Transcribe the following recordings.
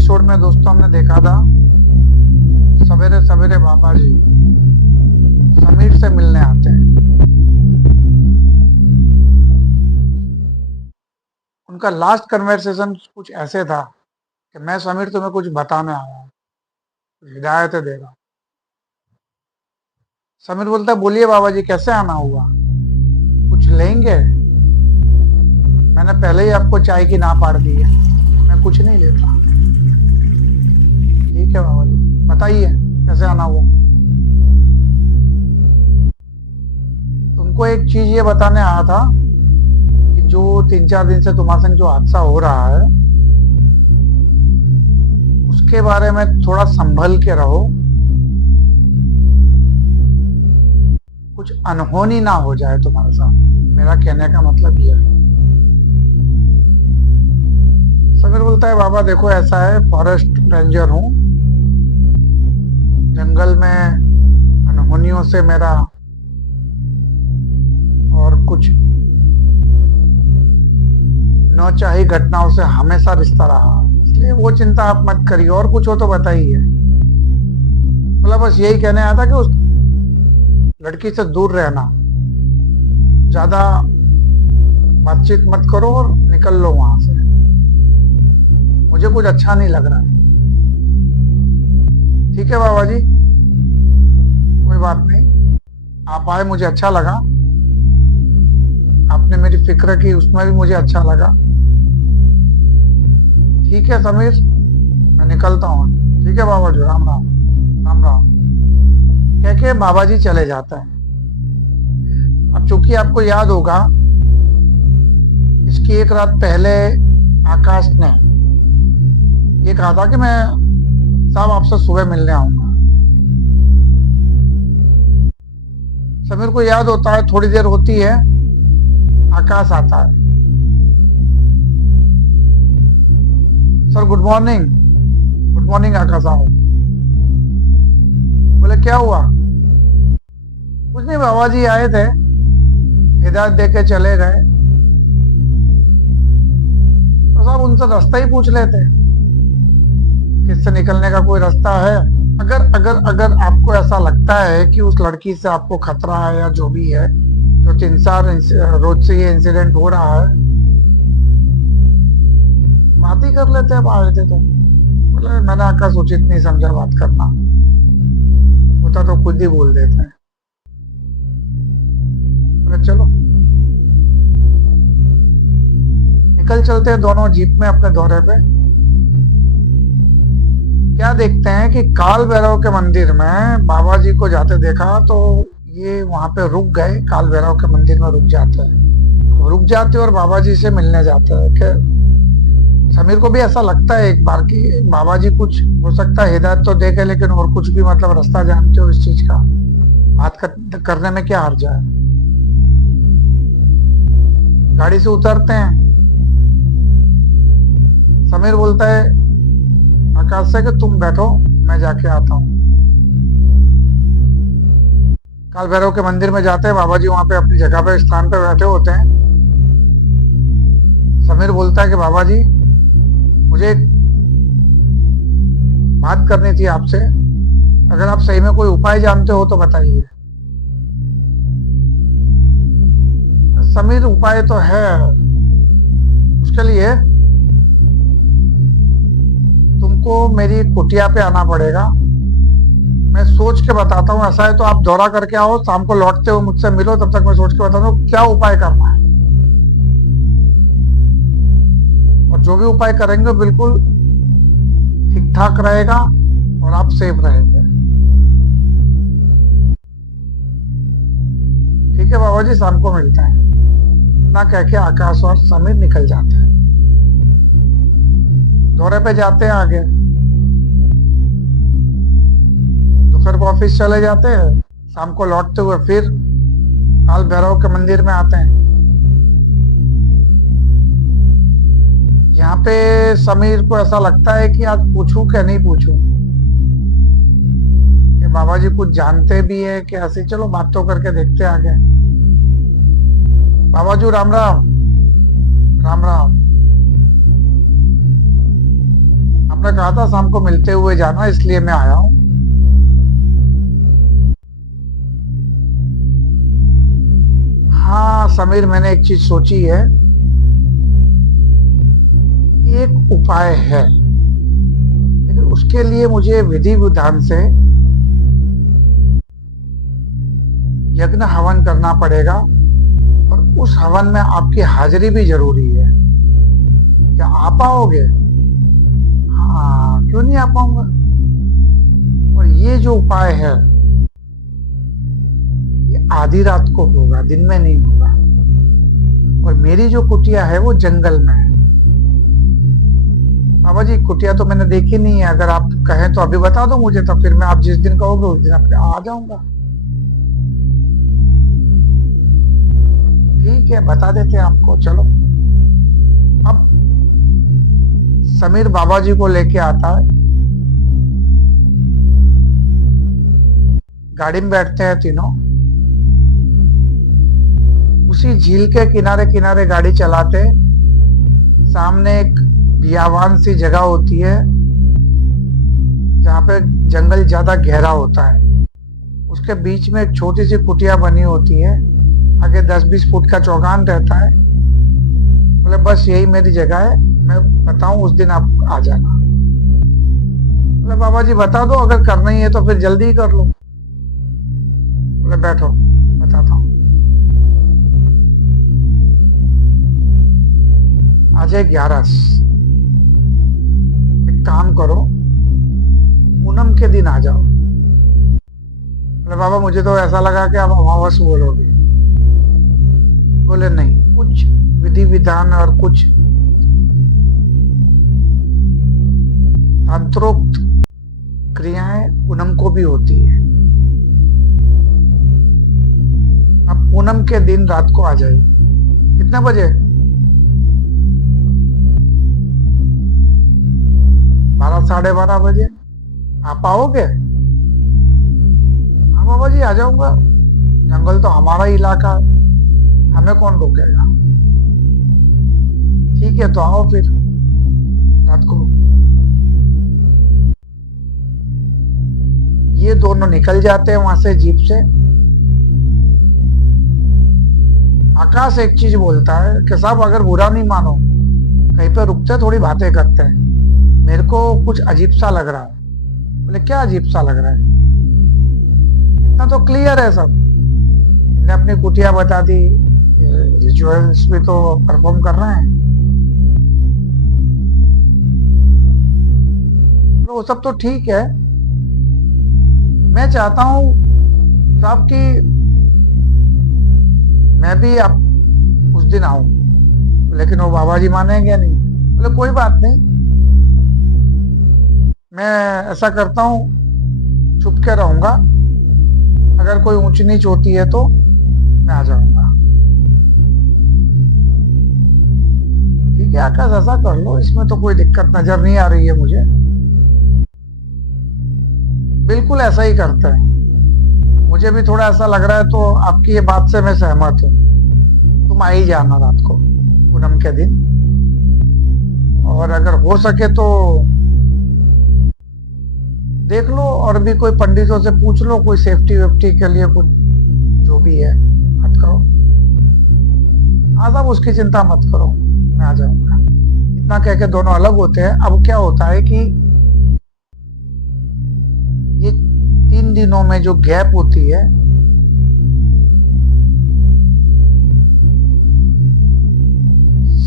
Episode में दोस्तों हमने देखा था सवेरे सवेरे बाबा जी समीर से मिलने आते हैं। उनका लास्ट कन्वर्सेशन कुछ ऐसे था कि मैं समीर तुम्हें कुछ बताने आया हूँ, हिदायतें दे रहा हूँ। समीर बोलता है बोलिए बाबा जी कैसे आना हुआ, कुछ लेंगे? मैंने पहले ही आपको चाय की ना पाड़ दी है, मैं कुछ नहीं लेता। ठीक है बाबा जी बताइए कैसे आना हुआ। तुमको एक चीज ये बताने आया था कि जो 3-4 दिन से तुम्हारे संग जो हादसा हो रहा है उसके बारे में थोड़ा संभल के रहो, कुछ अनहोनी ना हो जाए तुम्हारे साथ। मेरा कहने का मतलब यह है। समीर बोलता है बाबा देखो ऐसा है, फॉरेस्ट रेंजर हूँ, जंगल में अनहोनियों से मेरा और कुछ नौचाही घटनाओं से हमेशा रिश्ता रहा, इसलिए वो चिंता आप मत करिए, और कुछ हो तो बताइए। मतलब बस यही कहने आया था कि उस लड़की से दूर रहना, ज्यादा बातचीत मत करो और निकल लो वहां से, मुझे कुछ अच्छा नहीं लग रहा है। ठीक है बाबा जी कोई बात नहीं, आप आए मुझे अच्छा लगा, आपने मेरी फिक्र की उसमें भी मुझे अच्छा लगा। ठीक है समीर मैं निकलता हूँ। ठीक है बाबा जी राम राम राम राम कह के बाबा जी चले जाते हैं। अब चूंकि आपको याद होगा इसकी एक रात पहले आकाश ने ये कहा था कि मैं साहब आपसे सुबह मिलने आऊंगा। समीर को याद होता है, थोड़ी देर होती है आकाश आता है। सर गुड मॉर्निंग आकाश आओ। बोले क्या हुआ? कुछ नहीं बाबा जी आए थे, हिदायत दे के चले गए, तो साहब उनसे रास्ता ही पूछ लेते, किससे निकलने का कोई रास्ता है? अगर अगर अगर आपको ऐसा लगता है कि उस लड़की से आपको खतरा है या जो भी है, जो 3-4 रोज से ये इंसिडेंट हो रहा है, बात ही कर लेते हैं। आए थे तो बोले मैंने आकाश उचित नहीं समझा बात करना, होता तो खुद ही बोल देते हैं। बोले चलो निकल चलते हैं दोनों जीप में अपने दौरे पे। क्या देखते हैं कि काल भैरव के मंदिर में बाबा जी को जाते देखा, तो ये वहां पे रुक गए, काल भैरव के मंदिर में रुक जाते हैं, रुक जाते और बाबा जी से मिलने जाते हैं। कि समीर को भी ऐसा लगता है एक बार कि बाबा जी कुछ हो सकता है हिदायत तो देखे, लेकिन और कुछ भी मतलब रास्ता जानते हो इस चीज का, बात करने में क्या हर्ज है। गाड़ी से उतरते हैं, समीर बोलता है आकाश से कि तुम बैठो मैं जाके आता हूँ। काल भैरव के मंदिर में जाते हैं, बाबा जी वहां पे अपनी जगह पे स्थान पे बैठे होते हैं। समीर बोलता है कि बाबा जी मुझे एक बात करनी थी आपसे, अगर आप सही में कोई उपाय जानते हो तो बताइए। समीर उपाय तो है, उसके लिए तुमको मेरी कुटिया पे आना पड़ेगा, मैं सोच के बताता हूँ। ऐसा है तो आप दौरा करके आओ, शाम को लौटते हो मुझसे मिलो, तब तक मैं सोच के बताता हूँ क्या उपाय करना है, और जो भी उपाय करेंगे बिल्कुल ठीक ठाक रहेगा और आप सेफ रहेंगे। ठीक है बाबा जी शाम को मिलते हैं। ना कह के आकाश और समीर निकल जाते हैं, दौरे पे जाते हैं आगे। दोपहर को ऑफिस चले जाते हैं, शाम को लौटते हुए फिर काल भैरव के मंदिर में आते हैं। यहाँ पे समीर को ऐसा लगता है कि आज पूछूं क्या नहीं पूछूं, कि बाबा जी कुछ जानते भी है कि ऐसे, चलो बात तो करके देखते आगे। बाबा जी राम राम राम राम। आपने कहा था शाम को मिलते हुए जाना, इसलिए मैं आया हूँ। हाँ समीर, मैंने एक चीज सोची है। एक उपाय है, लेकिन उसके लिए मुझे विधि विधान से यज्ञ हवन करना पड़ेगा, और उस हवन में आपकी हाजिरी भी जरूरी है। क्या आ पाओगे? हाँ, क्यों नहीं आ पाऊंगा। और ये जो उपाय है, ये आधी रात को होगा, दिन में नहीं होगा। और मेरी जो कुटिया है वो जंगल में है। बाबा जी, कुटिया तो मैंने देखी नहीं है, अगर आप कहें तो अभी बता दो मुझे, तो फिर मैं आप जिस दिन कहोगे उस दिन अपने आ जाऊंगा। ठीक है, बता देते हैं आपको, चलो। अब समीर बाबा जी को लेके आता है, गाड़ी में बैठते हैं तीनों, उसी झील के किनारे किनारे गाड़ी चलाते। सामने एक बियावान सी जगह होती है जहाँ पे जंगल ज्यादा गहरा होता है। उसके बीच में एक छोटी सी कुटिया बनी होती है, आगे 10-20 फुट का चौगान रहता है। बोले बस यही मेरी जगह है, मैं बताऊं उस दिन आप आ जाना। बोले बाबा जी बता दो, अगर करना ही है तो फिर जल्दी ही कर लो। बोले बैठो, बताता हूँ। आज है 11। एक काम करो, पूनम के दिन आ जाओ। बोले बाबा मुझे तो ऐसा लगा कि आप अमावस बोलोगे। बोले नहीं, कुछ विधि विधान और कुछ तंत्रोक्त क्रियाएं पूनम को भी होती है। अब पूनम के दिन रात को आ जाइए। कितने बजे? 12, 12:30 बजे आप आओगे? हाँ बाबा जी आ जाऊंगा, जंगल तो हमारा ही इलाका है, हमें कौन रोकेगा। ठीक है तो आओ फिर रात को। ये दोनों निकल जाते हैं वहां से जीप से। आकाश एक चीज बोलता है कि साहब अगर बुरा नहीं मानो, कहीं पे रुकते थोड़ी बातें करते हैं, मेरे को कुछ अजीब सा लग रहा है। बोले क्या अजीब सा लग रहा है? इतना तो क्लियर है सब, इन्हें अपनी कुटिया बता दी, रिचुअल्स भी तो परफॉर्म कर रहे हैं, तो वो सब तो ठीक है। मैं चाहता हूं साहब कि मैं भी आप उस दिन आऊं, लेकिन वो बाबा जी मानेंगे नहीं। बोले कोई बात नहीं, मैं ऐसा करता हूं, छुप के रहूंगा, अगर कोई ऊंच नीच होती है तो मैं आ जाऊंगा। ठीक है आकाश, ऐसा कर लो, इसमें तो कोई दिक्कत नजर नहीं आ रही है मुझे। बिल्कुल ऐसा ही करते हैं, मुझे भी थोड़ा ऐसा लग रहा है, तो आपकी ये बात से मैं सहमत हूँ। तुम आ ही जाना रात को पूनम के दिन, और अगर हो सके तो देख लो, और भी कोई पंडितों से पूछ लो, कोई सेफ्टी वेफ्टी के लिए कुछ जो भी है मत करो। हाँ साहब उसकी चिंता मत करो, मैं आ जाऊंगा। इतना कह के दोनों अलग होते हैं। अब क्या होता है कि ये 3 दिनों में जो गैप होती है,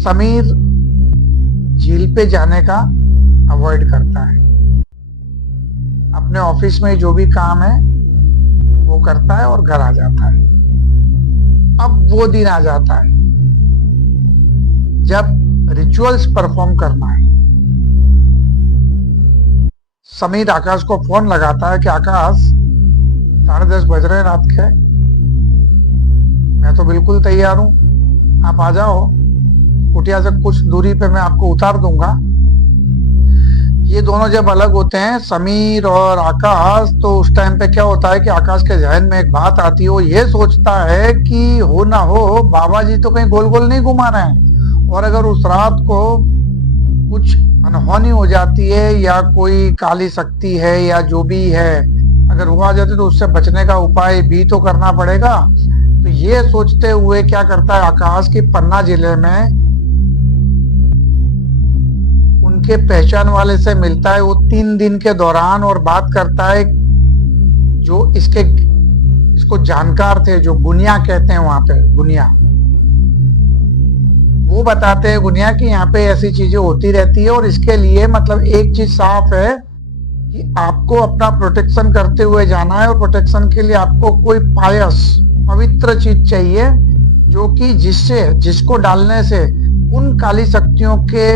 समीर झील पे जाने का अवॉइड करता है, अपने ऑफिस में जो भी काम है वो करता है और घर आ जाता है। अब वो दिन आ जाता है जब रिचुअल्स परफॉर्म करना है। समीर आकाश को फोन लगाता है कि आकाश 10:30 बज रहे हैं रात के, मैं तो बिल्कुल तैयार हूं, आप आ जाओ, कुटिया से कुछ दूरी पे मैं आपको उतार दूंगा। ये दोनों जब अलग होते हैं समीर और आकाश, तो उस टाइम पे क्या होता है कि आकाश के जहन में एक बात आती है, वो ये सोचता है कि हो ना हो बाबा जी तो कहीं गोल गोल नहीं घुमा रहे हैं, और अगर उस रात को कुछ अनहोनी हो जाती है या कोई काली शक्ति है या जो भी है, अगर वो आ जाती तो उससे बचने का उपाय भी तो करना पड़ेगा। तो ये सोचते हुए क्या करता है आकाश की पन्ना जिले में उनके पहचान वाले से मिलता है वो 3 दिन के दौरान, और बात करता है जो इसको जानकार थे, जो गुनिया कहते हैं वहां पे, गुनिया, वो बताते हैं गुनिया की यहाँ पे ऐसी चीजें होती रहती है, और इसके लिए मतलब एक चीज साफ है कि आपको अपना प्रोटेक्शन करते हुए जाना है, और प्रोटेक्शन के लिए आपको कोई पायस पवित्र चीज चाहिए, जो कि जिसको डालने से उन काली शक्तियों के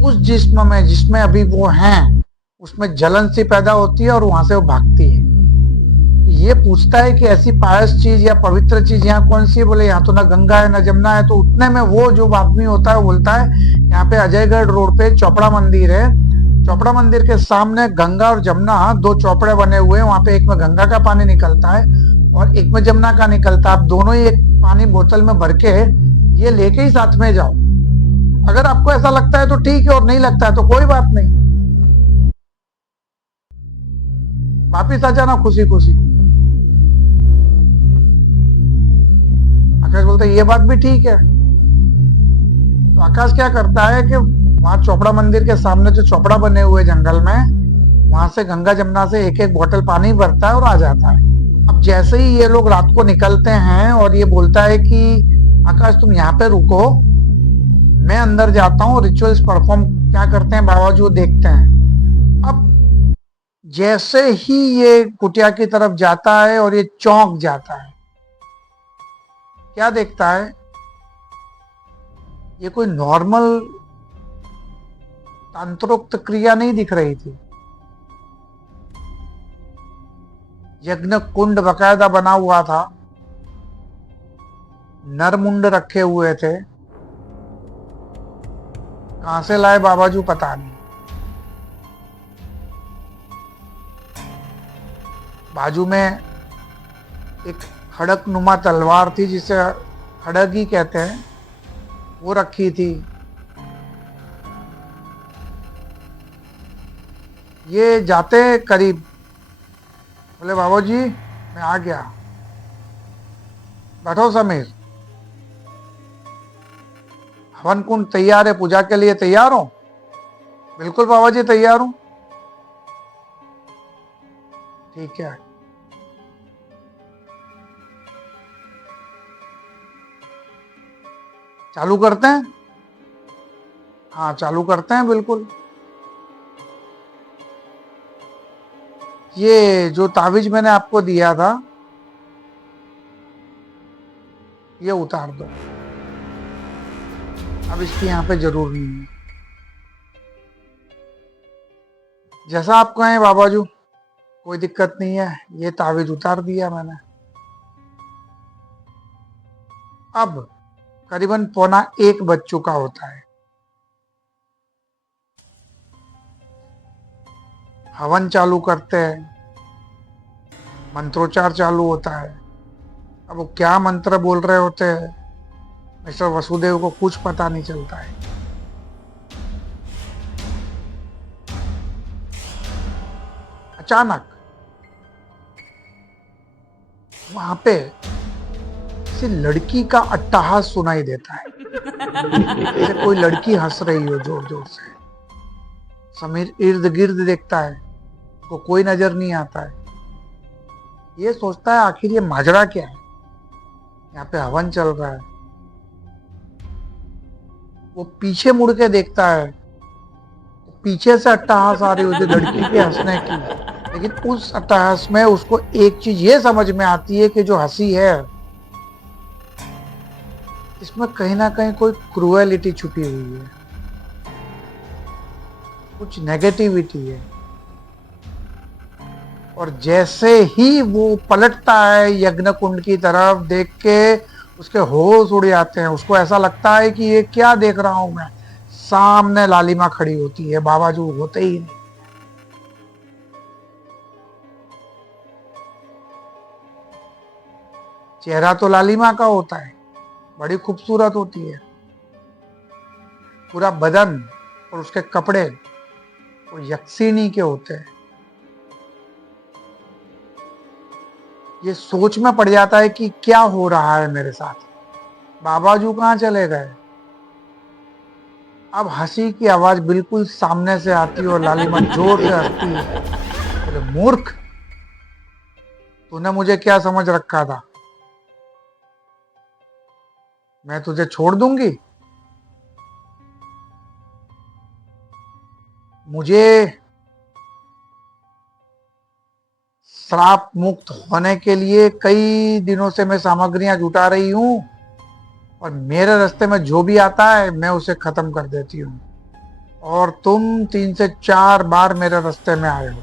उस जिस्म में जिसमें अभी वो हैं उसमें जलन सी पैदा होती है और वहां से वो भागती है। ये पूछता है कि ऐसी पायस चीज या पवित्र चीज यहाँ कौन सी है? बोले यहाँ तो ना गंगा है ना जमुना है। तो उतने में वो जो आदमी होता है वो बोलता है यहाँ पे अजयगढ़ रोड पे चौपड़ा मंदिर है, चौपड़ा मंदिर के सामने गंगा और जमुना दो चौपड़े बने हुए हैं, वहां पे एक में गंगा का पानी निकलता है और एक में जमुना का निकलता है। आप दोनों ही एक पानी बोतल में भर के ये लेके ही साथ में जाओ। अगर आपको ऐसा लगता है तो ठीक है, और नहीं लगता है तो कोई बात नहीं, वापिस आ जाना खुशी खुशी। आकाश बोलता है ये बात भी ठीक है। तो आकाश क्या करता है कि वहां चौपड़ा मंदिर के सामने जो चौपड़ा बने हुए जंगल में, वहां से गंगा जमुना से एक एक बोतल पानी भरता है और आ जाता है। अब जैसे ही ये लोग रात को निकलते हैं और ये बोलता है कि आकाश तुम यहाँ पे रुको, मैं अंदर जाता हूँ, रिचुअल्स परफॉर्म क्या करते हैं बाबा जी वो देखते हैं। अब जैसे ही ये कुटिया की तरफ जाता है और ये चौंक जाता है, क्या देखता है, ये कोई नॉर्मल तंत्रोक्त क्रिया नहीं दिख रही थी। यज्ञ कुंड बकायदा बना हुआ था, नरमुंड रखे हुए थे, कहां से लाए बाबाजू पता नहीं। बाजू में एक खड़क नुमा तलवार थी जिसे खड़ग ही कहते हैं, वो रखी थी। ये जाते करीब बोले बाबा जी मैं आ गया, बैठो समीर, हवन कुंड तैयार है, पूजा के लिए तैयार हो? बिल्कुल बाबा जी तैयार हूं। ठीक है, चालू करते हैं? हाँ चालू करते हैं बिल्कुल। ये जो ताबीज मैंने आपको दिया था ये उतार दो, अब इसकी यहाँ पे जरूर नहीं है। जैसा आप कहें बाबाजू, कोई दिक्कत नहीं है, ये ताबीज उतार दिया मैंने। अब करीबन 1:15 बज चुका होता है, हवन चालू करते हैं, मंत्रोच्चार चालू होता है। अब वो क्या मंत्र बोल रहे होते हैं मिस्टर वसुदेव को कुछ पता नहीं चलता है। अचानक वहां पे किसी लड़की का अट्टहास सुनाई देता है, जैसे कोई लड़की हंस रही हो जोर जोर से। समीर इर्द गिर्द देखता है, को कोई नजर नहीं आता है। ये सोचता है आखिर ये माजरा क्या है, यहाँ पे हवन चल रहा है। वो पीछे मुड़ के देखता है, पीछे से अट्टहास आ रही होती लड़की के हंसने की, लेकिन उस अट्टहास में उसको एक चीज ये समझ में आती है कि जो हंसी है इसमें कहीं ना कहीं कोई क्रूएलिटी छुपी हुई है, कुछ नेगेटिविटी है। और जैसे ही वो पलटता है यज्ञ कुंड की तरफ, देख के उसके होश उड़ जाते हैं। उसको ऐसा लगता है कि ये क्या देख रहा हूं मैं, सामने लालिमा खड़ी होती है, बाबाजू होते ही नहीं। चेहरा तो लालिमा का होता है, बड़ी खूबसूरत होती है, पूरा बदन और उसके कपड़े वो यक्षिणी के होते हैं। ये सोच में पड़ जाता है कि क्या हो रहा है मेरे साथ। बाबाजू कहाँ चले गए। अब हंसी की आवाज बिल्कुल सामने से आती है और लालिमा जोर से हंसती है। बोले, मूर्ख, तूने मुझे क्या समझ रखा था, मैं तुझे छोड़ दूंगी। मुझे श्राप मुक्त होने के लिए कई दिनों से मैं सामग्रियां जुटा रही हूं और मेरे रास्ते में जो भी आता है मैं उसे खत्म कर देती हूँ। और तुम 3 से 4 बार मेरे रास्ते में आए हो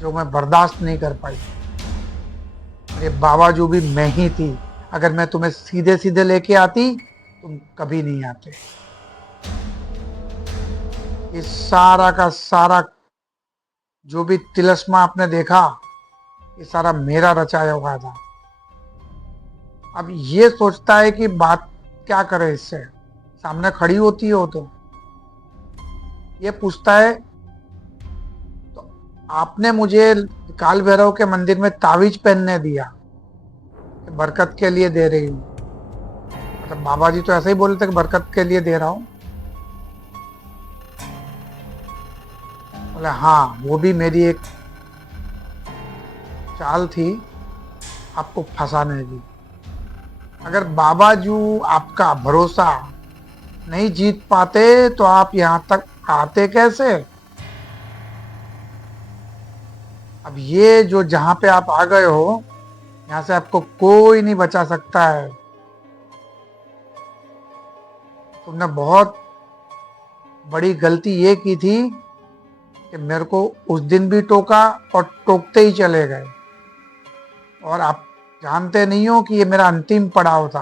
जो मैं बर्दाश्त नहीं कर पाई। ये बाबाजू भी मैं ही थी। अगर मैं तुम्हें सीधे सीधे लेके आती तुम कभी नहीं आते। ये सारा का सारा जो भी तिलस्मा आपने देखा ये सारा मेरा रचाया हुआ था। अब ये सोचता है कि बात क्या करे इससे, सामने खड़ी होती है वो तो ये पूछता है, तो आपने मुझे काल भैरव के मंदिर में तावीज पहनने दिया, बरकत के लिए दे रही हूँ। मतलब बाबा जी तो ऐसे ही बोले थे कि बरकत के लिए दे रहा हूँ। बोले हाँ, वो भी मेरी एक चाल थी आपको फंसाने की। अगर बाबाजू आपका भरोसा नहीं जीत पाते तो आप यहां तक आते कैसे। अब ये जो जहां पे आप आ गए हो यहां से आपको कोई नहीं बचा सकता है। तुमने बहुत बड़ी गलती ये की थी कि मेरे को उस दिन भी टोका और टोकते ही चले गए। और आप जानते नहीं हो कि ये मेरा अंतिम पड़ाव था।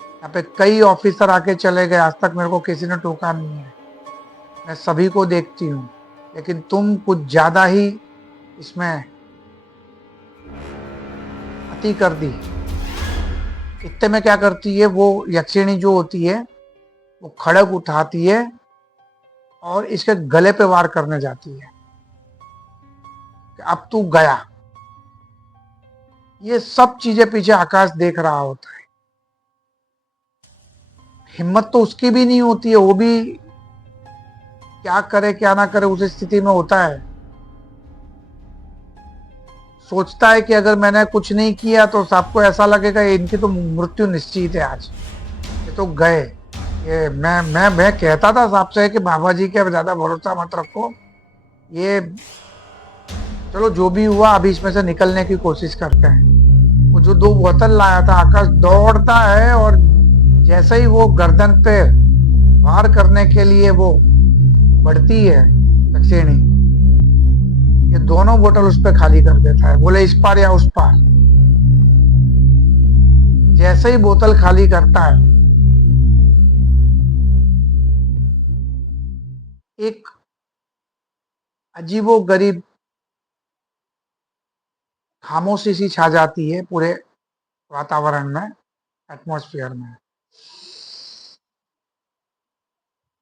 यहाँ पे कई ऑफिसर आके चले गए, आज तक मेरे को किसी ने टोका नहीं है। मैं सभी को देखती हूँ, लेकिन तुम कुछ ज्यादा ही इसमें अति कर दी। इतने में क्या करती है वो यक्षिणी जो होती है, वो खड़ग उठाती है और इसके गले पे वार करने जाती है कि अब तू गया। ये सब चीजें पीछे आकाश देख रहा होता है। हिम्मत तो उसकी भी नहीं होती है, वो भी क्या करे क्या ना करे उस स्थिति में होता है। सोचता है कि अगर मैंने कुछ नहीं किया तो सबको ऐसा लगेगा इनकी तो मृत्यु निश्चित है आज, ये तो गए। ये मैं कहता था साहब से कि बाबा जी के ज्यादा भरोसा मत रखो। ये चलो जो भी हुआ अभी इसमें से निकलने की कोशिश करते हैं। वो जो 2 बोतल लाया था, आकाश दौड़ता है और जैसे ही वो गर्दन पे वार करने के लिए वो बढ़ती है दक्षिणी, ये दोनों बोतल उस पर खाली कर देता है। बोले इस पार या उस पार। जैसे ही बोतल खाली करता है, एक अजीबो गरीब खामोशी सी छा जाती है पूरे वातावरण में, एटमॉस्फेयर में।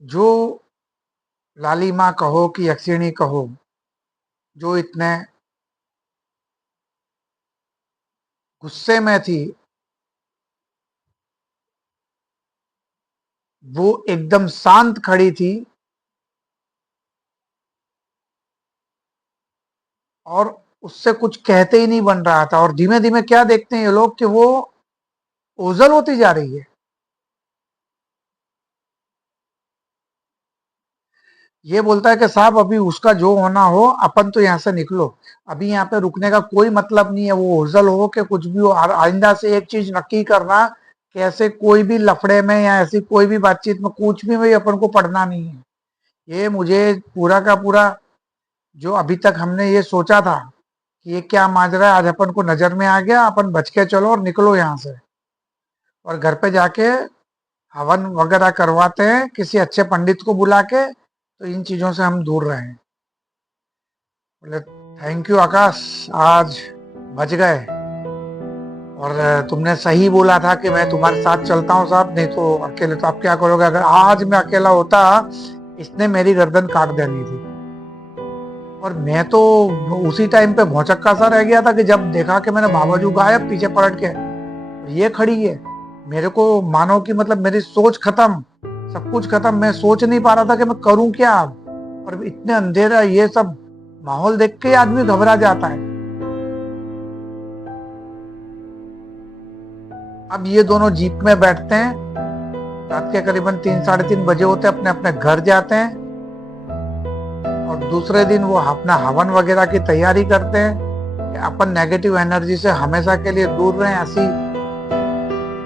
जो लालिमा कहो कि यक्षिणी कहो, जो इतने गुस्से में थी, वो एकदम शांत खड़ी थी और उससे कुछ कहते ही नहीं बन रहा था। और धीमे धीमे क्या देखते हैं ये लोग कि वो ओझल होती जा रही है। ये बोलता है कि साहब अभी उसका जो होना हो, अपन तो यहाँ से निकलो, अभी यहाँ पे रुकने का कोई मतलब नहीं है। वो ओझल हो कि कुछ भी हो, आइंदा से एक चीज नक्की करना कि ऐसे कोई भी लफड़े में या ऐसी कोई भी बातचीत में कुछ भी अपन को पढ़ना नहीं है। ये मुझे पूरा का पूरा जो अभी तक हमने ये सोचा था कि ये क्या माजरा है, आज अपन को नजर में आ गया। अपन बच के चलो और निकलो यहाँ से, और घर पे जाके हवन वगैरह करवाते हैं किसी अच्छे पंडित को बुला के, तो इन चीजों से हम दूर रहें। बोले थैंक यू आकाश, आज बच गए। और तुमने सही बोला था कि मैं तुम्हारे साथ चलता हूँ साहब, नहीं तो अकेले तो आप क्या करोगे। अगर आज मैं अकेला होता इसने मेरी गर्दन काट देनी थी। और मैं तो उसी टाइम पे भौचक्का सा रह गया था कि जब देखा कि मैंने बाबाजू गायब पीछे पलट के, ये खड़ी है। मेरे को मानो कि मतलब मेरी सोच खत्म, सब कुछ खत्म। मैं सोच नहीं पा रहा था कि मैं करूं क्या अब। और इतने अंधेरा, ये सब माहौल देख के आदमी घबरा जाता है। अब ये दोनों जीप में बैठते हैं, रात के करीबन 3 साढ़े 3 बजे होते हैं, अपने अपने घर जाते हैं। और दूसरे दिन वो अपना हवन वगैरह की तैयारी करते हैं कि अपन नेगेटिव एनर्जी से हमेशा के लिए दूर रहें। ऐसी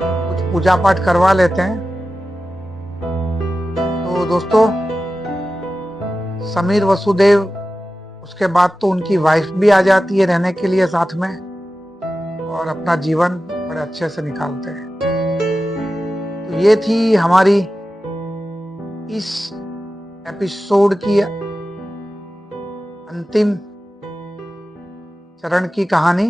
कुछ पूजा पाठ करवा लेते हैं। तो दोस्तों, समीर वसुदेव, उसके बाद तो उनकी वाइफ भी आ जाती है रहने के लिए साथ में, और अपना जीवन बड़े अच्छे से निकालते हैं। तो ये थी हमारी इस एपिसोड की अंतिम चरण की कहानी।